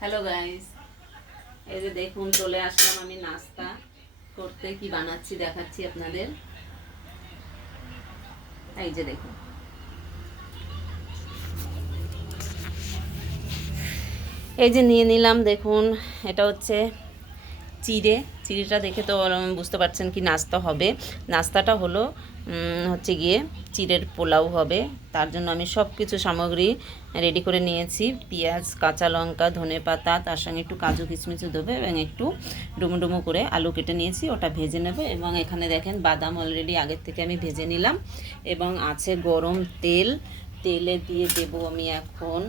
Hello guys এই যে দেখুন, চলে আসলাম আমি নাস্তা করতে। কি বানাচ্ছি, দেখাচ্ছি আপনাদের। এই যে দেখুন। এই যে নিয়ে নিলাম, দেখুন, এটা হচ্ছে চিড়ে। চিড়েটা দেখে তো বুঝতে পারছেন কি নাস্তা হবে। নাস্তাটা হলো হচ্ছে গিয়ে চিড়ের পোলাও হবে। তার জন্য আমি সব কিছু সামগ্রী রেডি করে নিয়েছি। পেঁয়াজ, কাঁচা লঙ্কা, ধনে পাতা, তার সঙ্গে একটু কাজু কিশমিশ দেবে এবং একটু ডুমো ডুমো করে আলু কেটে নিয়েছি, ওটা ভেজে নেব এবং এখানে দেখেন বাদাম অলরেডি আগের থেকে আমি ভেজে নিলাম এবং আছে গরম তেল। তেলে দিয়ে দেব আমি এখন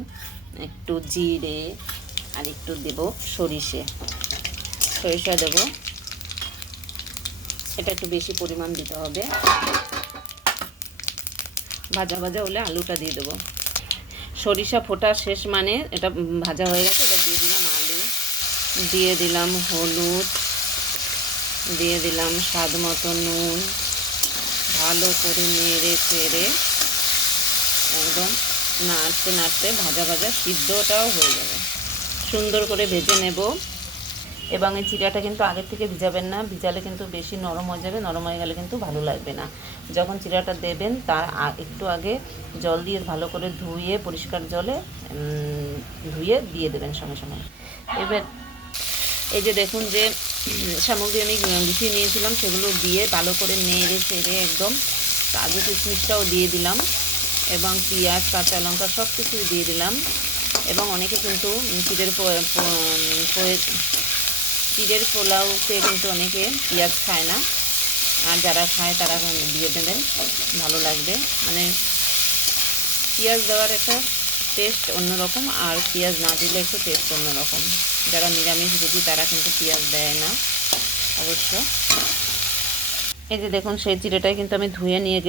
একটু জিরে আর একটু দেব সরিষে। সরিষা দেবো। এটা একটু বেশি পরিমাণ দিতে হবে। ভাজা ভাজা হলে আলুটা দিয়ে দেবো। সরিষা ফোটা শেষ মানে এটা ভাজা হয়ে গেছে এটা দিয়ে দিলাম আলু। দিয়ে দিলাম হলুদ। দিয়ে দিলাম স্বাদ মতো নুন। ভালো করে নেড়ে চেড়ে একদম নাড়তে নাড়তে ভাজা ভাজা সিদ্ধটাও হয়ে যাবে। সুন্দর করে ভেজে নেব। এবং এই চিড়াটা কিন্তু আগের থেকে ভিজাবেন না, ভিজালে কিন্তু বেশি নরম হয়ে যাবে, নরম হয়ে গেলে কিন্তু ভালো লাগবে না। যখন চিড়াটা দেবেন, তার একটু আগে জল দিয়ে ভালো করে ধুয়ে, পরিষ্কার জলে ধুয়ে দিয়ে দেবেন সঙ্গে সঙ্গে। এবার এই যে দেখুন যে সামগ্রী আমি গুছিয়ে নিয়েছিলাম, সেগুলো দিয়ে ভালো করে নেড়ে চেড়ে একদম কাজু কিশমিশটাও দিয়ে দিলাম এবং পেঁয়াজ, কাঁচা লঙ্কা সব কিছুই দিয়ে দিলাম। এবং অনেকে কিন্তু চিড়ের চিড়ের পোলাওতে কিন্তু অনেকে পেঁয়াজ খায় না। আর যারা খায় তারা দিয়ে দেবেন, ভালো লাগবে। মানে পেঁয়াজ দেওয়ার একটা টেস্ট অন্যরকম, আর পেঁয়াজ না দিলে একটু টেস্ট অন্যরকম। যারা নিরামিষ ভুজি তারা কিন্তু পেঁয়াজ দেয় না, অবশ্য। এই যে দেখুন, সেই চিড়েটাই কিন্তু আমি ধুয়ে নিয়ে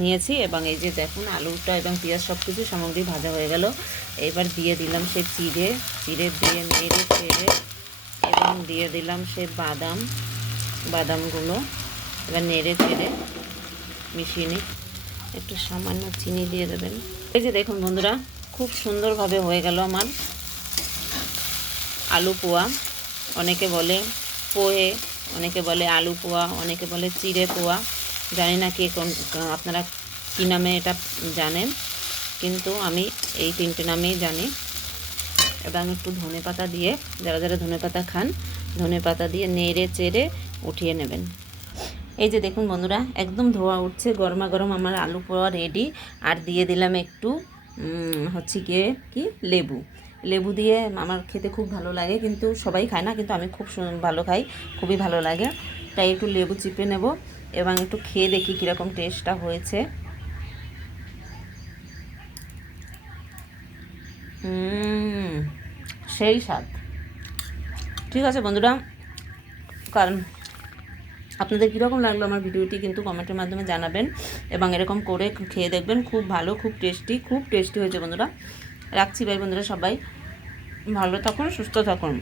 নিয়েছি, এবং এই যে দেখুন, আলুটা এবং পেঁয়াজ সব কিছু সামগ্রী ভাজা হয়ে গেল। এবার দিয়ে দিলাম সেই চিড়ে চিড়ে দিয়ে নেড়ে চেড়ে এবং দিয়ে দিলাম সে বাদাম, বাদামগুলো এবার নেড়ে চেড়ে মিশিয়ে নিই। একটু সামান্য চিনি দিয়ে দেবেন। এই যে দেখুন বন্ধুরা, খুব সুন্দরভাবে হয়ে গেল আমার আলু পোয়া। অনেকে বলে পোহে অনেকে বলে আলু পোয়া, অনেকে বলে চিড়ে পোয়া। জানি না কে কোন, আপনারা কী নামে এটা জানেন, কিন্তু আমি এই তিনটে নামেই জানি। এবং একটু ধনে পাতা দিয়ে যারা যারা ধনে পাতা খান ধনে পাতা দিয়ে নেড়ে চেড়ে উঠিয়ে নেবেন। এই যে দেখুন বন্ধুরা একদম ধোয়া উঠছে গরমা গরম আমার আলু পোয়া রেডি আর দিয়ে দিলাম একটু হচ্ছে গিয়ে কি লেবু। লেবু দিয়ে আমার খেতে খুব ভালো লাগে কিন্তু সবাই খায় না কিন্তু আমি খুব ভালো খাই খুবই ভালো লাগে। তাই একটু লেবু চিপে নেব এবং একটু খেয়ে দেখি কীরকম টেস্টটা হয়েছে। উম, সেই স্বাদ। ঠিক আছে বন্ধুরা, কারণ আপনাদের কীরকম লাগল আমার ভিডিওটি কিন্তু কমেন্টের মাধ্যমে জানাবেন এবং এরকম করে খেয়ে দেখবেন, খুব ভালো, খুব টেস্টি খুব টেস্টি হয়েছে বন্ধুরা। রাখছি ভাই বন্ধুরা সবাই। ভালো থাকুন, সুস্থ থাকুন।